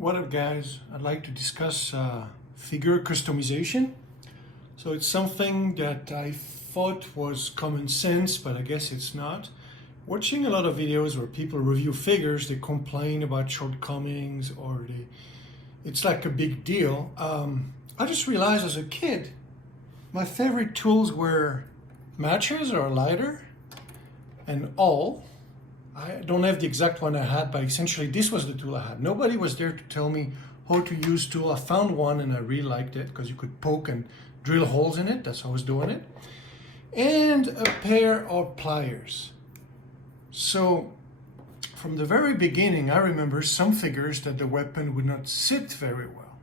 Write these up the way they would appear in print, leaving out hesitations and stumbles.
What up guys, I'd like to discuss figure customization. So it's something that I thought was common sense, but I guess it's not. Watching a lot of videos where people review figures, they complain about shortcomings or it's like a big deal. I just realized as a kid, my favorite tools were matches or a lighter and awl. I don't have the exact one I had, but essentially this was the tool I had. Nobody was there to tell me how to use tool. I found one and I really liked it because you could poke and drill holes in it. That's how I was doing it. And a pair of pliers. So from the very beginning, I remember some figures that the weapon would not sit very well.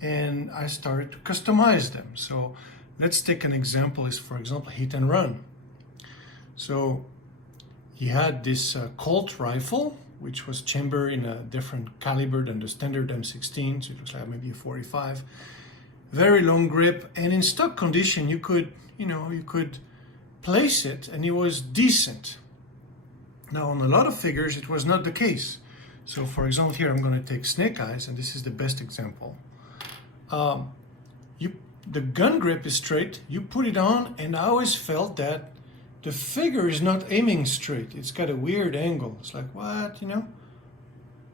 And I started to customize them. So let's take an example is, for example, hit and run. So he had this Colt rifle, which was chambered in a different caliber than the standard M16, so it looks like maybe a 45. Very long grip, and in stock condition, you could place it, and it was decent. Now, on a lot of figures, it was not the case. So, for example, here I'm going to take Snake Eyes, and this is the best example. The gun grip is straight. You put it on, and I always felt that the figure is not aiming straight. It's got a weird angle. It's like, what,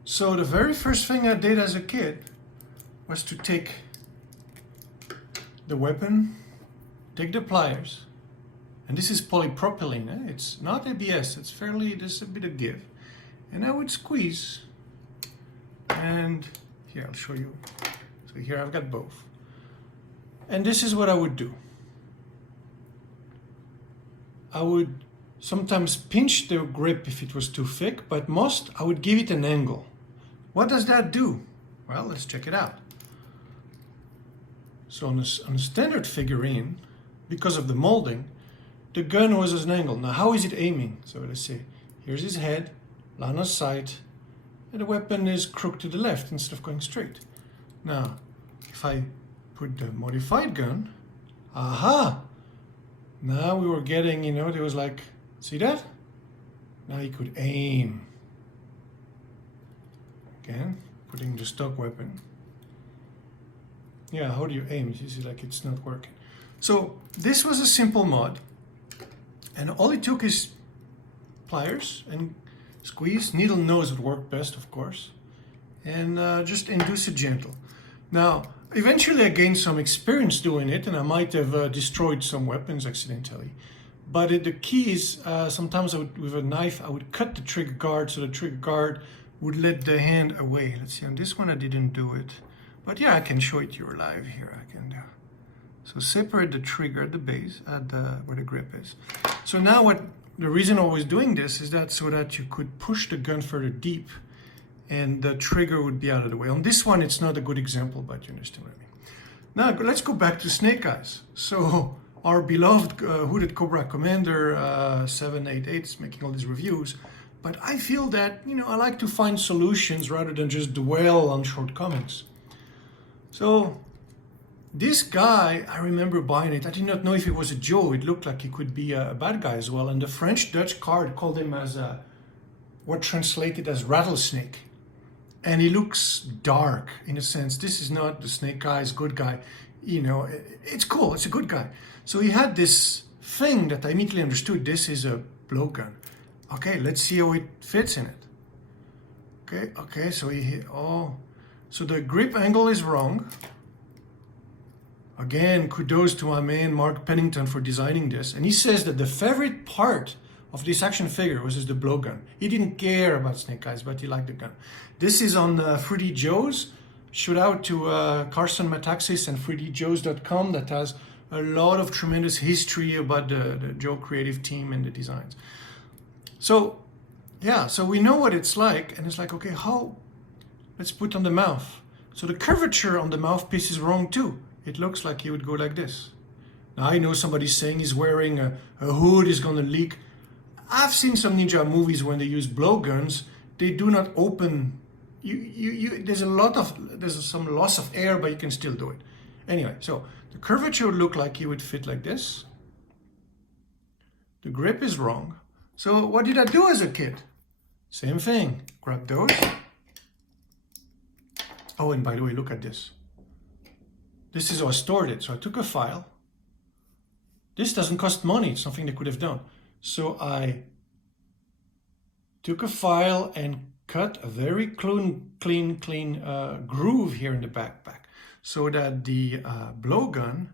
So the very first thing I did as a kid was to take the weapon, take the pliers, and this is polypropylene. It's not ABS. It's there's a bit of give. And I would squeeze, and here, I'll show you. So here I've got both. And this is what I would do. I would sometimes pinch the grip if it was too thick, but most I would give it an angle. What does that do? Well, let's check it out. So on a standard figurine, because of the molding, the gun was at an angle. Now, how is it aiming? So let's say, here's his head, line of sight, and the weapon is crooked to the left instead of going straight. Now, if I put the modified gun, aha! Now we were getting, there was like, see that? Now he could aim. Again, putting the stock weapon. Yeah, how do you aim? You see, like it's not working. So this was a simple mod. And all it took is pliers and squeeze. Needle nose would work best, of course. And just induce it gentle. Now, eventually I gained some experience doing it, and I might have destroyed some weapons accidentally. But the key is sometimes with a knife I would cut the trigger guard so the trigger guard would let the hand away. Let's see, on this one I didn't do it. But yeah, I can show it to you live here. I can do. So separate the trigger at the base, where the grip is. So now the reason I was doing this is that so that you could push the gun further deep and the trigger would be out of the way. On this one, it's not a good example, but you understand what I mean. Now, let's go back to Snake Eyes. So our beloved hooded Cobra Commander 788 is making all these reviews, but I feel that, I like to find solutions rather than just dwell on shortcomings. So this guy, I remember buying it. I did not know if it was a Joe. It looked like he could be a bad guy as well. And the French-Dutch card called him as what translated as Rattlesnake. And he looks dark in a sense. This is not the Snake Eyes good guy. It's cool. It's a good guy. So he had this thing that I immediately understood. This is a blowgun. Okay, let's see how it fits in it. Okay. So he hit. Oh, so the grip angle is wrong. Again, kudos to my man Mark Pennington for designing this. And he says that the favorite part of this action figure was the blowgun. He didn't care about Snake Eyes, but he liked the gun. This is on 3D Joe's. Shout out to Carson Metaxas and 3djoes.com that has a lot of tremendous history about the Joe creative team and the designs. So, yeah, so we know what it's like, and it's like, okay, let's put on the mouth. So the curvature on the mouthpiece is wrong too. It looks like he would go like this. Now I know somebody's saying he's wearing a hood, is gonna leak. I've seen some ninja movies when they use blowguns, they do not open. There's some loss of air, but you can still do it. Anyway, so the curvature would look like he would fit like this. The grip is wrong. So what did I do as a kid? Same thing. Grab those, Oh, and by the way, look at this. This is how I stored it. So I took a file. This doesn't cost money. It's something they could have done. So I took a file and cut a very clean groove here in the backpack so that the blowgun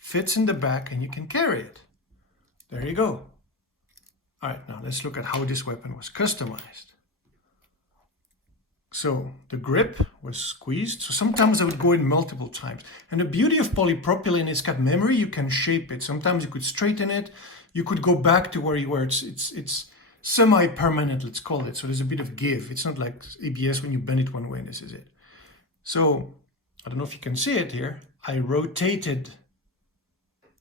fits in the back and you can carry it. There you go. All right, now let's look at how this weapon was customized. So the grip was squeezed. So sometimes I would go in multiple times. And the beauty of polypropylene is it's got memory. You can shape it. Sometimes you could straighten it. You could go back to where you were. It's semi-permanent, let's call it. So there's a bit of give. It's not like ABS when you bend it one way and this is it. So I don't know if you can see it here. I rotated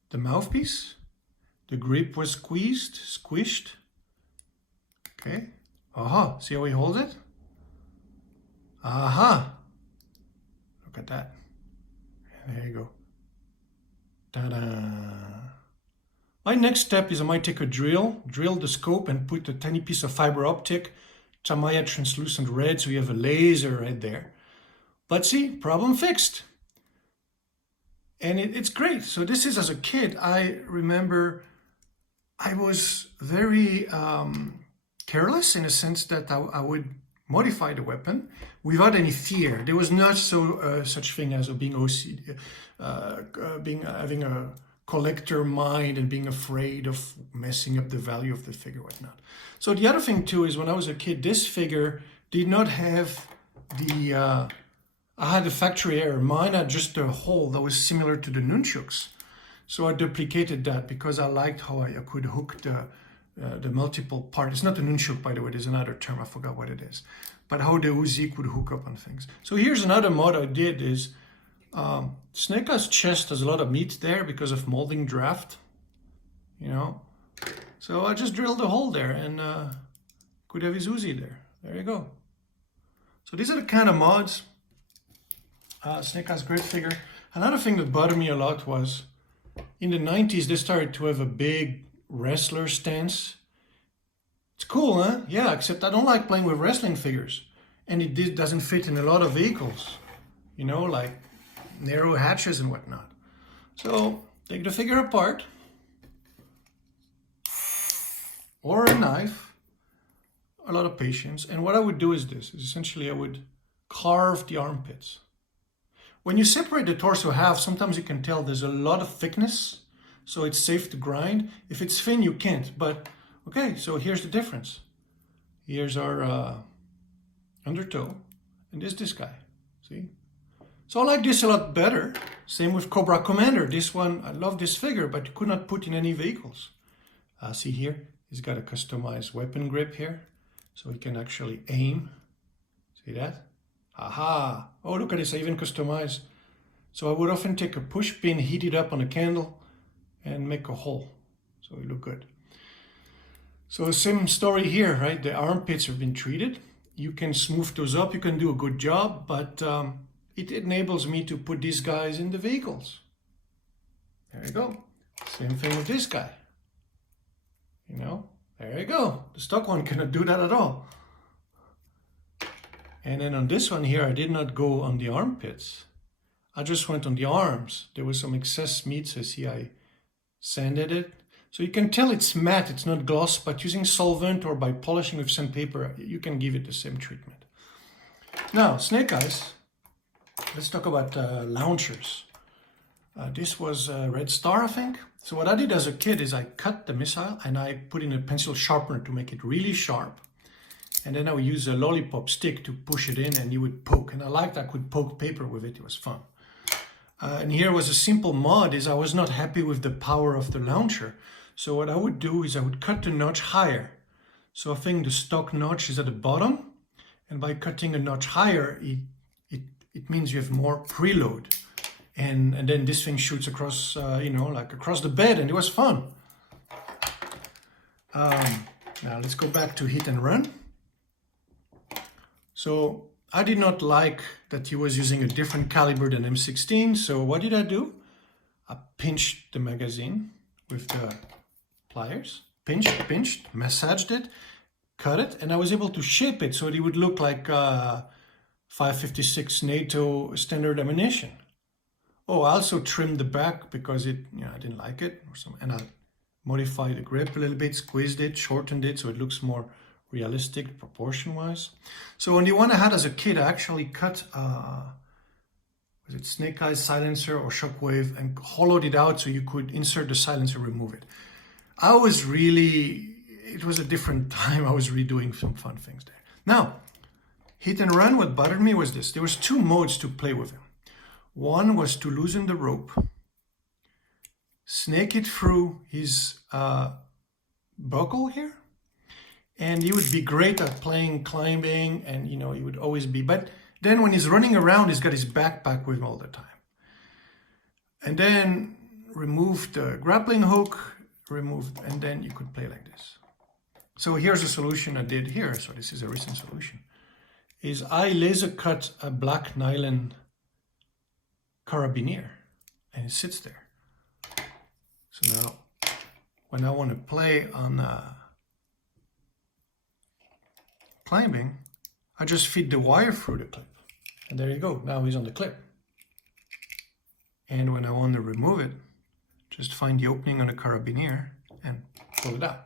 the mouthpiece. The grip was squished. Okay. Aha, see how he holds it? Aha! Look at that. And there you go. Ta-da! My next step is I might take a drill the scope and put a tiny piece of fiber optic, Tamiya translucent red, so you have a laser right there. But see, problem fixed. And it's great. So this is as a kid, I remember I was very careless in a sense that I would modify the weapon without any fear. There was not such thing as being OCD, having a collector mind and being afraid of messing up the value of the figure, whatnot. So the other thing too is when I was a kid, this figure did not have the, I had a factory error. Mine had just a hole that was similar to the nunchuks. So I duplicated that because I liked how I could hook the multiple parts. It's not a nunchuk, by the way, there's another term, I forgot what it is. But how the Uzi could hook up on things. So here's another mod I did is, Snake Eye's chest has a lot of meat there because of molding draft, you know. So I just drilled a hole there and could have his Uzi there. There you go. So these are the kind of mods. Snake Eye's great figure. Another thing that bothered me a lot was in the 90s they started to have a big wrestler stance. It's cool, huh? Yeah, except I don't like playing with wrestling figures. And it doesn't fit in a lot of vehicles, you know, like narrow hatches and whatnot. So take the figure apart, or a knife, a lot of patience. And what I would do is this, is essentially I would carve the armpits. When you separate the torso half, sometimes you can tell there's a lot of thickness, so it's safe to grind. If it's thin, you can't. But okay, so here's the difference. Here's our undertow, and this guy, see? So I like this a lot better. Same with Cobra Commander. This one, I love this figure, but you could not put in any vehicles. See here, he's got a customized weapon grip here, so he can actually aim. See that? Aha! Oh, look at this, I even customized. So I would often take a push pin, heat it up on a candle, and make a hole. So it look good. So same story here, right? The armpits have been treated. You can smooth those up, you can do a good job, but it enables me to put these guys in the vehicles. There you go. Same thing with this guy. You know, there you go. The stock one cannot do that at all. And then on this one here, I did not go on the armpits. I just went on the arms. There was some excess meat, so see I sanded it. So you can tell it's matte, it's not gloss, but using solvent or by polishing with sandpaper, you can give it the same treatment. Now, Snake Eyes, let's talk about launchers. This was Red Star, I think. So what I did as a kid is I cut the missile and I put in a pencil sharpener to make it really sharp. And then I would use a lollipop stick to push it in and you would poke. And I liked I could poke paper with it, it was fun. And here was a simple mod is I was not happy with the power of the launcher. So what I would do is I would cut the notch higher. So I think the stock notch is at the bottom. And by cutting a notch higher, it means you have more preload. And then this thing shoots across, you know, like across the bed, and it was fun. Now let's go back to hit and run. So I did not like that he was using a different caliber than M16. So what did I do? I pinched the magazine with the pliers, pinched, massaged it, cut it, and I was able to shape it so it would look like 5.56 NATO standard ammunition. Oh, I also trimmed the back because I didn't like it, and I modified the grip a little bit, squeezed it, shortened it so it looks more realistic proportion-wise. So on the one I had as a kid, I actually cut was it Snake Eyes silencer or Shockwave and hollowed it out so you could insert the silencer, remove it. It was a different time. I was redoing some fun things there. Now, hit and run, what bothered me was this. There was two modes to play with him. One was to loosen the rope, snake it through his buckle here, and he would be great at playing climbing, and he would always be, but then when he's running around, he's got his backpack with him all the time. And then remove the grappling hook, and then you could play like this. So here's a solution I did here. So this is a recent solution. Is I laser cut a black nylon carabiner, and it sits there. So now, when I want to play on climbing, I just feed the wire through the clip. And there you go, now he's on the clip. And when I want to remove it, just find the opening on the carabiner and pull it out.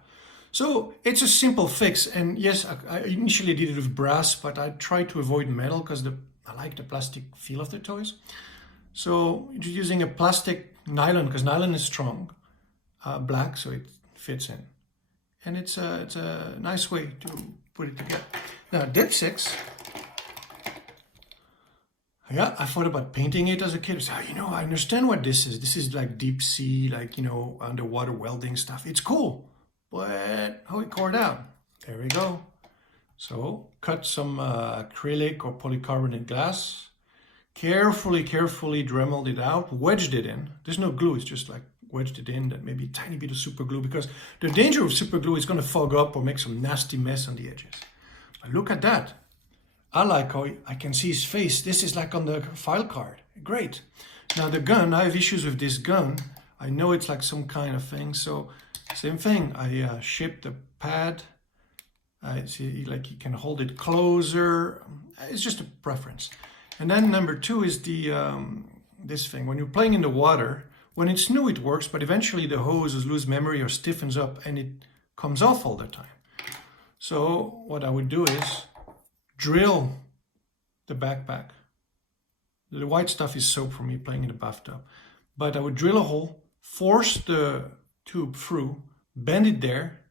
So it's a simple fix, and yes, I initially did it with brass, but I tried to avoid metal because I like the plastic feel of the toys. So just using a plastic nylon, because nylon is strong, black, so it fits in. And it's a nice way to put it together. Now, Dipsix, yeah, I thought about painting it as a kid. I said, I understand what this is. This is like deep sea, like, underwater welding stuff. It's cool. But how it poured out. There we go. So cut some acrylic or polycarbonate glass. Carefully dremeled it out, wedged it in. There's no glue, it's just like wedged it in, that maybe a tiny bit of super glue, because the danger of super glue is going to fog up or make some nasty mess on the edges. But look at that. I like how I can see his face. This is like on the file card. Great. Now the gun, I have issues with this gun. I know it's like some kind of thing, so same thing. I shipped the pad. See, like you can hold it closer. It's just a preference. And then number two is the this thing. When you're playing in the water, when it's new it works, but eventually the hoses lose memory or stiffens up and it comes off all the time. So what I would do is drill the backpack. The white stuff is soap for me playing in the bathtub. But I would drill a hole, force the tube through, bend it there,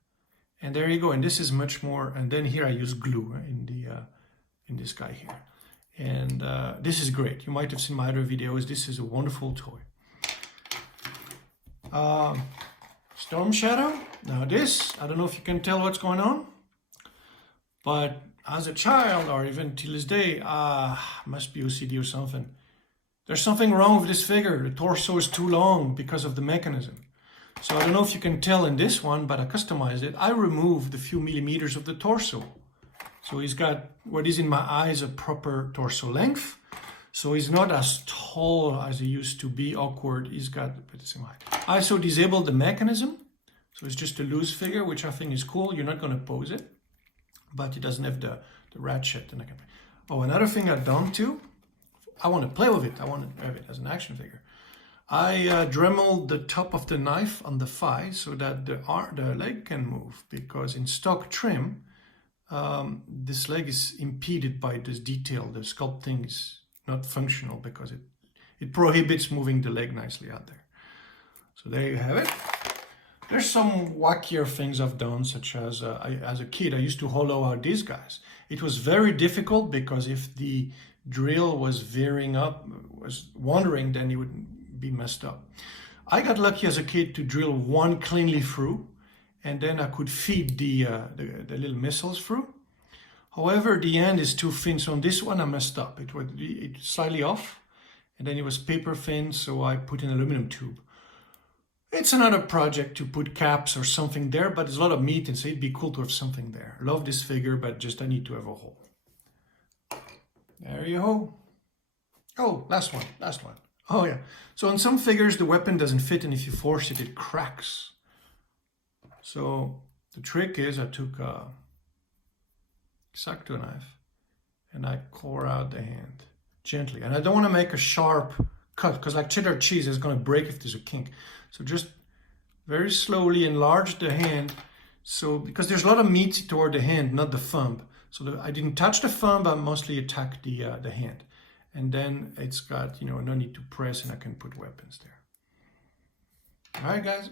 and there you go. And this is much more. And then here I use glue in this guy here. And this is great. You might have seen my other videos. This is a wonderful toy. Storm Shadow. Now this, I don't know if you can tell what's going on, but as a child, or even till this day, must be OCD or something. There's something wrong with this figure. The torso is too long because of the mechanism. So I don't know if you can tell in this one, but I customized it. I removed a few millimeters of the torso. So he's got what is in my eyes a proper torso length. So he's not as tall as he used to be, awkward. He's got the same height. I also disabled the mechanism. So it's just a loose figure, which I think is cool. You're not going to pose it, but it doesn't have the ratchet. And another thing I've done too, I want to play with it. I want to have it as an action figure. I dremeled the top of the knife on the thigh so that the leg can move, because in stock trim, this leg is impeded by this detail. The sculpting is not functional because it prohibits moving the leg nicely out there. So there you have it. There's some wackier things I've done, such as as a kid, I used to hollow out these guys. It was very difficult because if the drill was was wandering, then it would be messed up. I got lucky as a kid to drill one cleanly through, and then I could feed the little missiles through. However, the end is too thin, so on this one I messed up. It was slightly off, and then it was paper thin, so I put an aluminum tube. It's another project to put caps or something there, but there's a lot of meat, and so it'd be cool to have something there. I love this figure, but just I need to have a hole. There you go. Oh, last one. Oh yeah. So on some figures, the weapon doesn't fit, and if you force it, it cracks. So the trick is I took a X-Acto knife and I core out the hand gently. And I don't want to make a sharp cut, because like cheddar cheese is going to break if there's a kink. So just very slowly enlarge the hand. So because there's a lot of meat toward the hand, not the thumb. So I didn't touch the thumb, I mostly attacked the hand. And then it's got, no need to press, and I can put weapons there. All right, guys.